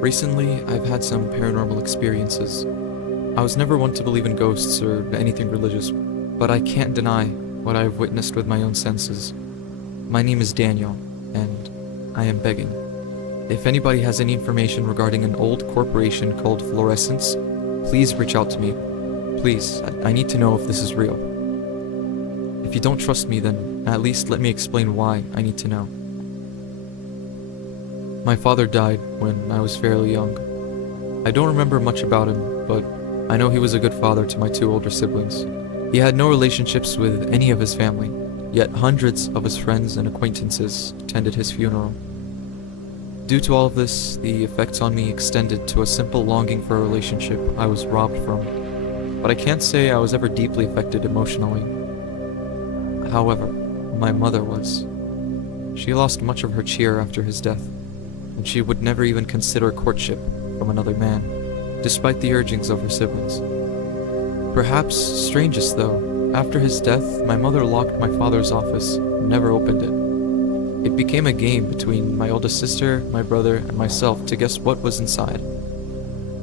Recently, I've had some paranormal experiences. I was never one to believe in ghosts or anything religious, but I can't deny what I have witnessed with my own senses. My name is Daniel, and I am begging. If anybody has any information regarding an old corporation called Fluorescence, please reach out to me. Please, I need to know if this is real. If you don't trust me, then at least let me explain why I need to know. My father died when I was fairly young. I don't remember much about him, but I know he was a good father to my two older siblings. He had no relationships with any of his family, yet hundreds of his friends and acquaintances attended his funeral. Due to all of this, the effects on me extended to a simple longing for a relationship I was robbed from, but I can't say I was ever deeply affected emotionally. However, my mother was. She lost much of her cheer after his death, and she would never even consider courtship from another man, despite the urgings of her siblings. Perhaps strangest though, after his death, my mother locked my father's office and never opened it. It became a game between my oldest sister, my brother, and myself to guess what was inside.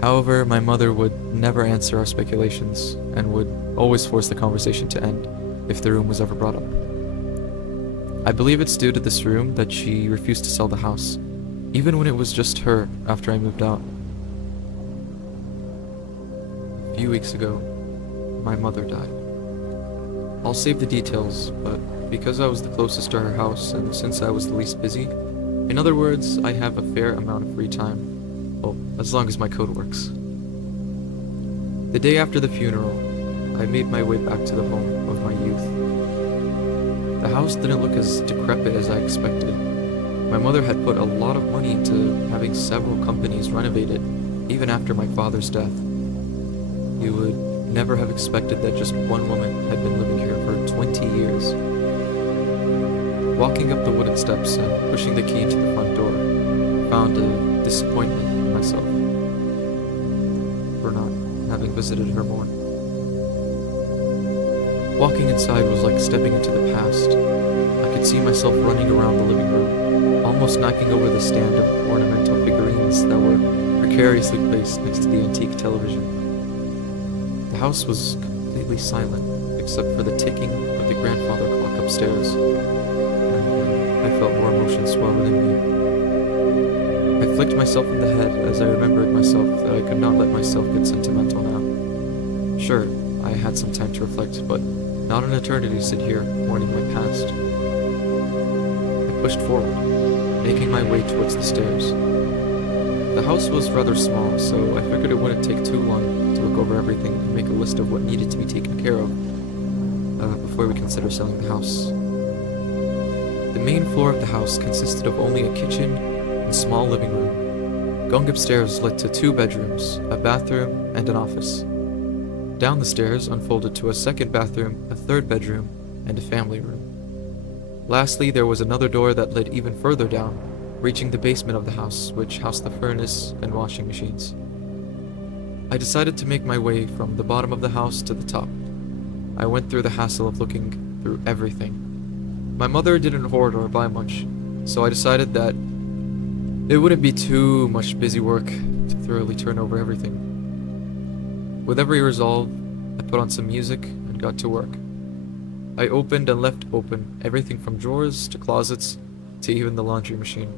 However, my mother would never answer our speculations, and would always force the conversation to end if the room was ever brought up. I believe it's due to this room that she refused to sell the house, even when it was just her after I moved out. A few weeks ago, my mother died. I'll save the details, but because I was the closest to her house and since I was the least busy, in other words, I have a fair amount of free time. Well, as long as my code works. The day after the funeral, I made my way back to the home of my youth. The house didn't look as decrepit as I expected. My mother had put a lot of money into having several companies renovate it, even after my father's death. You would never have expected that just one woman had been living here for 20 years. Walking up the wooden steps and pushing the key into the front door, I found a disappointment in myself for not having visited her more. Walking inside was like stepping into the past. I could see myself running around the living room, almost knocking over the stand of ornamental figurines that were precariously placed next to the antique television. The house was completely silent, except for the ticking of the grandfather clock upstairs, and I felt more emotion swell within me. I flicked myself in the head as I remembered myself that I could not let myself get sentimental now. Sure, I had some time to reflect, but not an eternity to sit here, mourning my past. I pushed forward, making my way towards the stairs. The house was rather small, so I figured it wouldn't take too long to look over everything and make a list of what needed to be taken care of before we consider selling the house. The main floor of the house consisted of only a kitchen and small living room. Going upstairs led to 2 bedrooms, a bathroom, and an office. Down the stairs unfolded to a second bathroom, a 3rd bedroom, and a family room. Lastly, there was another door that led even further down, reaching the basement of the house, which housed the furnace and washing machines. I decided to make my way from the bottom of the house to the top. I went through the hassle of looking through everything. My mother didn't hoard or buy much, so I decided that it wouldn't be too much busy work to thoroughly turn over everything. With every resolve, I put on some music and got to work. I opened and left open everything from drawers to closets to even the laundry machine.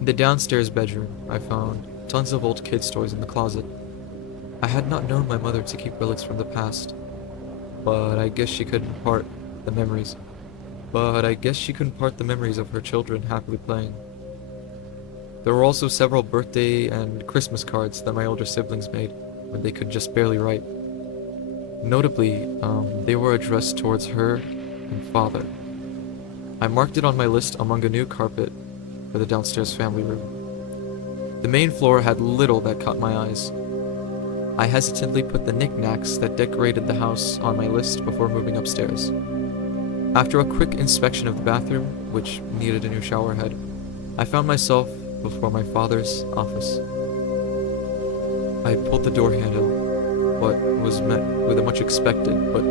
In the downstairs bedroom, I found tons of old kids' toys in the closet. I had not known my mother to keep relics from the past, but I guess she couldn't part the memories. Of her children happily playing. There were also several birthday and Christmas cards that my older siblings made when they could just barely write. Notably, they were addressed towards her and father. I marked it on my list among a new carpet for the downstairs family room. The main floor had little that caught my eyes. I hesitantly put the knickknacks that decorated the house on my list before moving upstairs. After a quick inspection of the bathroom, which needed a new shower head, I found myself before my father's office. I pulled the door handle, but was met with a much expected, but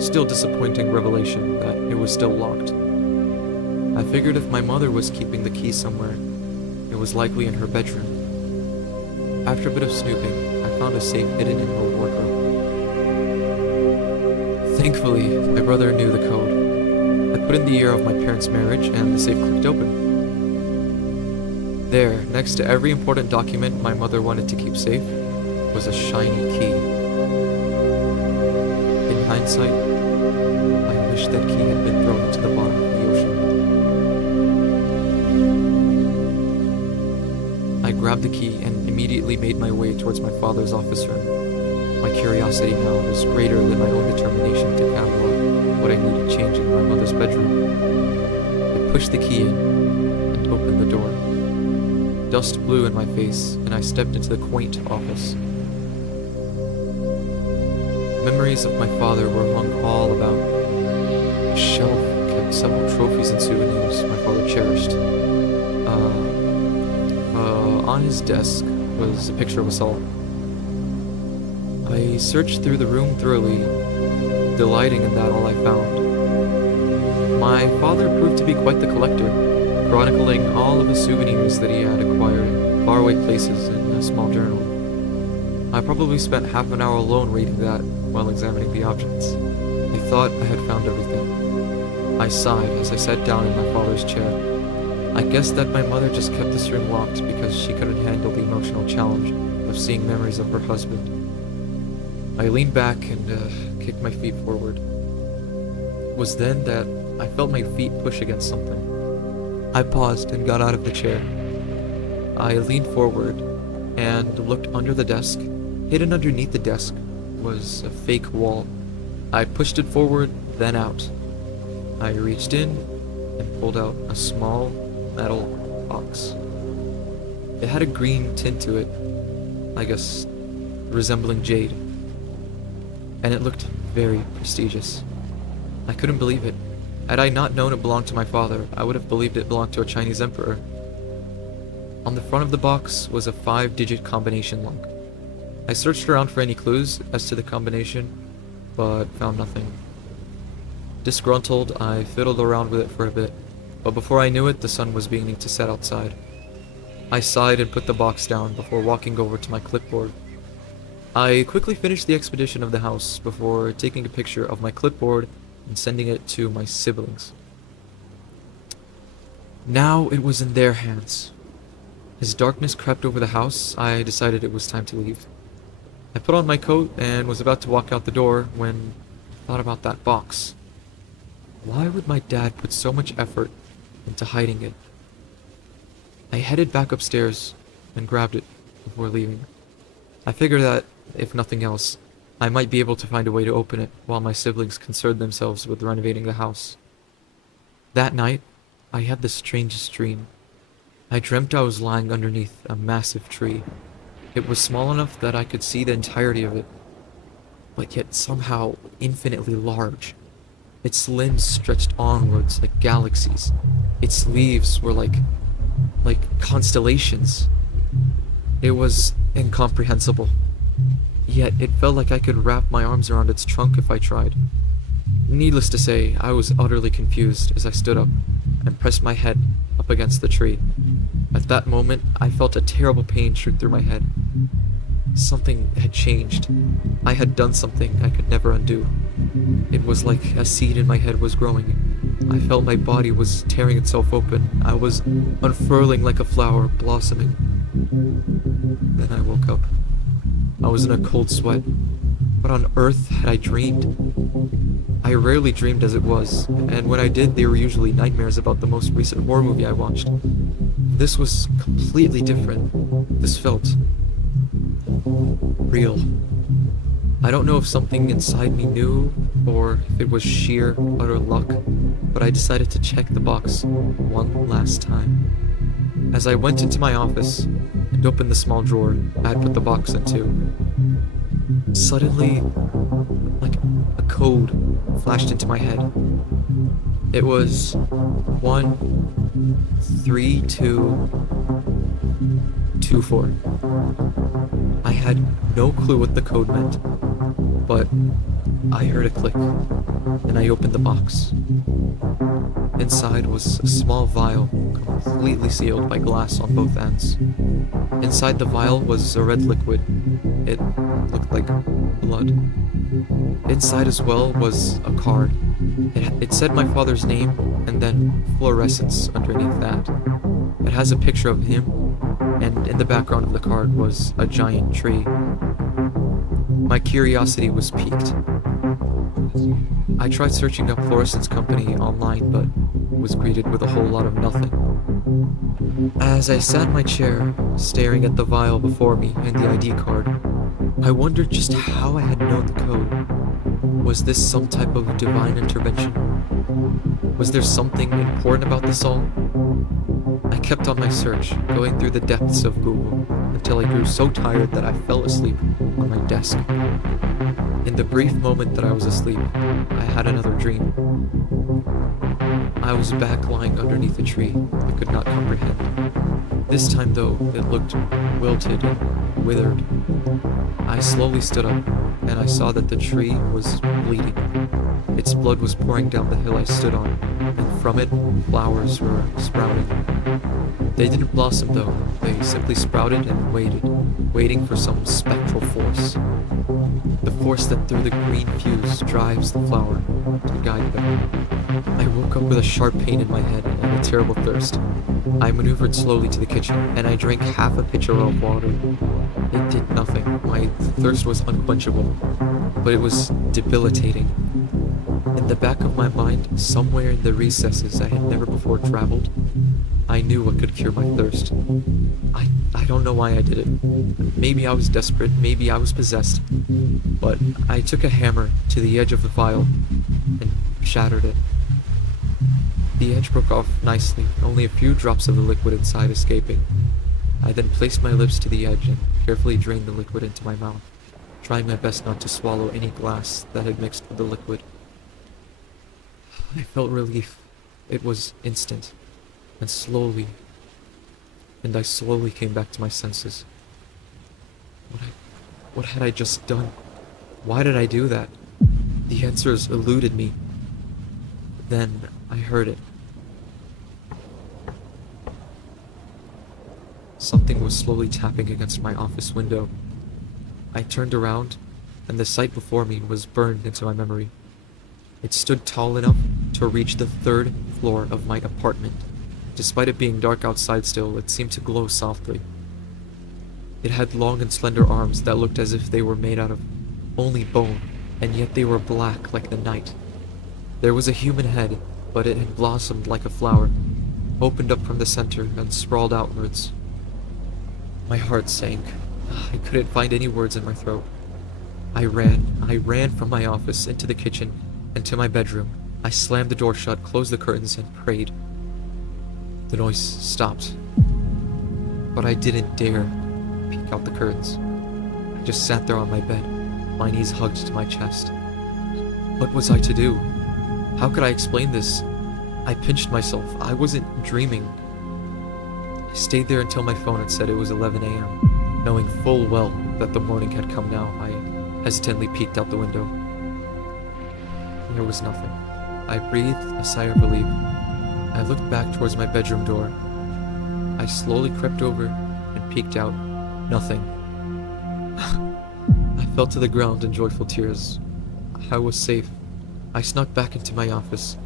still disappointing revelation that it was still locked. I figured if my mother was keeping the key somewhere, it was likely in her bedroom. After a bit of snooping, I found a safe hidden in her wardrobe. Thankfully, my brother knew the code. I put in the year of my parents' marriage and the safe clicked open. There, next to every important document my mother wanted to keep safe, was a shiny key. In hindsight, I wish that key had been thrown into the bottom of the ocean. I grabbed the key and immediately made my way towards my father's office room. My curiosity now was greater than my own determination to catalog what I needed changing in my mother's bedroom. I pushed the key in and opened the door. Dust blew in my face, and I stepped into the quaint office. Memories of my father were hung all about. A shelf kept several trophies and souvenirs my father cherished. On his desk was a picture of us all. I searched through the room thoroughly, delighting in that all I found. My father proved to be quite the collector, chronicling all of the souvenirs that he had acquired in faraway places in a small journal. I probably spent half an hour alone reading that while examining the objects. I thought I had found everything. I sighed as I sat down in my father's chair. I guessed that my mother just kept this room locked because she couldn't handle the emotional challenge of seeing memories of her husband. I leaned back and kicked my feet forward. It was then that I felt my feet push against something. I paused and got out of the chair. I leaned forward and looked under the desk. Hidden underneath the desk was a fake wall. I pushed it forward, then out. I reached in and pulled out a small metal box. It had a green tint to it, I guess resembling jade, and it looked very prestigious. I couldn't believe it. Had I not known it belonged to my father, I would have believed it belonged to a Chinese emperor. On the front of the box was a 5-digit combination lock. I searched around for any clues as to the combination, but found nothing. Disgruntled, I fiddled around with it for a bit, but before I knew it, the sun was beginning to set outside. I sighed and put the box down before walking over to my clipboard. I quickly finished the expedition of the house before taking a picture of my clipboard and sending it to my siblings. Now it was in their hands. As darkness crept over the house, I decided it was time to leave. I put on my coat and was about to walk out the door when I thought about that box. Why would my dad put so much effort into hiding it? I headed back upstairs and grabbed it before leaving. I figured that, if nothing else, I might be able to find a way to open it while my siblings concerned themselves with renovating the house. That night, I had the strangest dream. I dreamt I was lying underneath a massive tree. It was small enough that I could see the entirety of it, but yet somehow infinitely large. Its limbs stretched onwards like galaxies. Its leaves were like constellations. It was incomprehensible. Yet it felt like I could wrap my arms around its trunk if I tried. Needless to say, I was utterly confused as I stood up and pressed my head up against the tree. At that moment, I felt a terrible pain shoot through my head. Something had changed. I had done something I could never undo. It was like a seed in my head was growing. I felt my body was tearing itself open. I was unfurling like a flower, blossoming. Then I woke up. I was in a cold sweat. What on earth had I dreamed? I rarely dreamed as it was, and when I did, they were usually nightmares about the most recent horror movie I watched. This was completely different. This felt real. I don't know if something inside me knew, or if it was sheer, utter luck, but I decided to check the box one last time. As I went into my office and opened the small drawer I had put the box into, suddenly, like a code flashed into my head. It was 1, 3, 2, 24. I had no clue what the code meant, but I heard a click, and I opened the box. Inside was a small vial, completely sealed by glass on both ends. Inside the vial was a red liquid. It looked like blood. Inside as well was a card. It said my father's name, and then fluorescence underneath that. It has a picture of him, and in the background of the card was a giant tree. My curiosity was piqued. I tried searching up Fluorescence Company online, but was greeted with a whole lot of nothing. As I sat in my chair, staring at the vial before me and the ID card, I wondered just how I had known the code. Was this some type of divine intervention? Was there something important about this all? I kept on my search, going through the depths of Google, until I grew so tired that I fell asleep on my desk. In the brief moment that I was asleep, I had another dream. I was back lying underneath a tree I could not comprehend. This time though, it looked wilted and withered. I slowly stood up, and I saw that the tree was bleeding. Its blood was pouring down the hill I stood on, and from it, flowers were sprouting. They didn't blossom though, they simply sprouted and waited, waiting for some spectral force. The force that through the green fuse drives the flower to guide them. I woke up with a sharp pain in my head and a terrible thirst. I maneuvered slowly to the kitchen, and I drank half a pitcher of water. It did nothing. My thirst was unquenchable, but it was debilitating. In the back of my mind, somewhere in the recesses I had never before traveled, I knew what could cure my thirst. I don't know why I did it. Maybe I was desperate, maybe I was possessed, but I took a hammer to the edge of the vial and shattered it. The edge broke off nicely, only a few drops of the liquid inside escaping. I then placed my lips to the edge and carefully drained the liquid into my mouth, trying my best not to swallow any glass that had mixed with the liquid. I felt relief. It was instant, and I slowly came back to my senses. What had I just done? Why did I do that? The answers eluded me. Then I heard it. Something was slowly tapping against my office window. I turned around, and the sight before me was burned into my memory. It stood tall enough to reach the 3rd floor of my apartment. Despite it being dark outside still, it seemed to glow softly. It had long and slender arms that looked as if they were made out of only bone, and yet they were black like the night. There was a human head, but it had blossomed like a flower, opened up from the center and sprawled outwards. My heart sank. I couldn't find any words in my throat. I ran from my office into the kitchen and to my bedroom. I slammed the door shut, closed the curtains, and prayed. The noise stopped, but I didn't dare peek out the curtains. I just sat there on my bed, my knees hugged to my chest. What was I to do? How could I explain this? I pinched myself. I wasn't dreaming. I stayed there until my phone had said it was 11 a.m. Knowing full well that the morning had come now, I hesitantly peeked out the window. There was nothing. I breathed a sigh of relief. I looked back towards my bedroom door. I slowly crept over and peeked out. Nothing. I fell to the ground in joyful tears. I was safe. I snuck back into my office,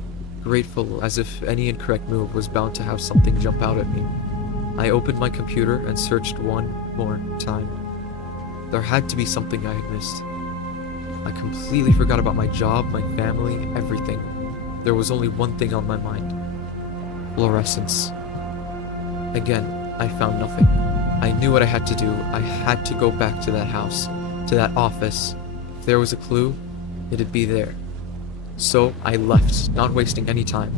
grateful as if any incorrect move was bound to have something jump out at me. I opened my computer and searched one more time. There had to be something I had missed. I completely forgot about my job, my family, everything. There was only one thing on my mind. Fluorescence. Again, I found nothing. I knew what I had to do. I had to go back to that house, to that office. If there was a clue, it'd be there. So I left, not wasting any time.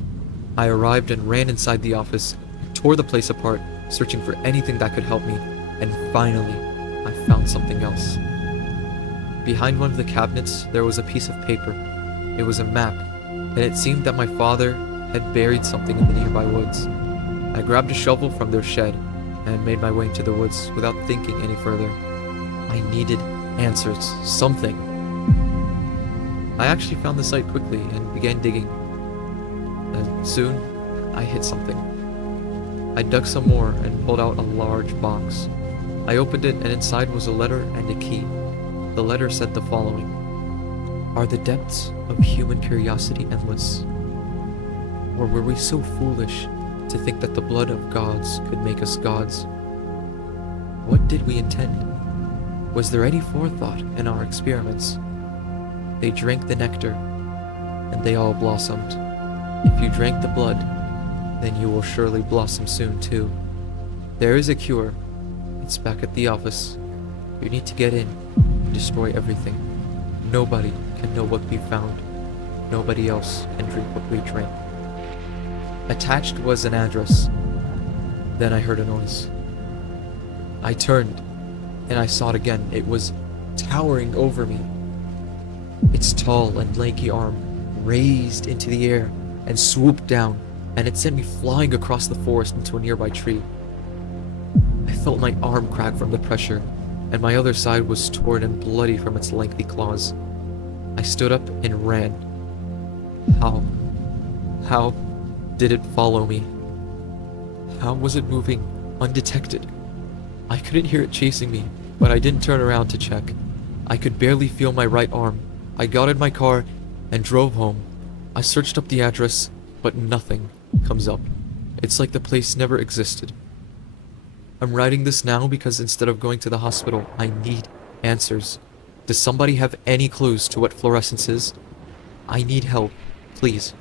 I arrived and ran inside the office, tore the place apart, searching for anything that could help me, and finally, I found something else. Behind one of the cabinets, there was a piece of paper. It was a map, and it seemed that my father had buried something in the nearby woods. I grabbed a shovel from their shed and made my way into the woods without thinking any further. I needed answers, something. I actually found the site quickly and began digging. And soon, I hit something. I dug some more and pulled out a large box. I opened it, and inside was a letter and a key. The letter said the following: "Are the depths of human curiosity endless? Or were we so foolish to think that the blood of gods could make us gods? What did we intend? Was there any forethought in our experiments? They drank the nectar, and they all blossomed. If you drank the blood, then you will surely blossom soon too. There is a cure. It's back at the office. You need to get in and destroy everything. Nobody can know what we found. Nobody else can drink what we drank." Attached was an address. Then I heard a noise. I turned, and I saw it again. It was towering over me. Its tall and lanky arm raised into the air and swooped down, and it sent me flying across the forest into a nearby tree. I felt my arm crack from the pressure, and my other side was torn and bloody from its lengthy claws. I stood up and ran. How did it follow me? How was it moving undetected? I couldn't hear it chasing me, but I didn't turn around to check. I could barely feel my right arm. I got in my car and drove home. I searched up the address, but nothing comes up. It's like the place never existed. I'm writing this now because instead of going to the hospital, I need answers. Does somebody have any clues to what fluorescence is? I need help, please.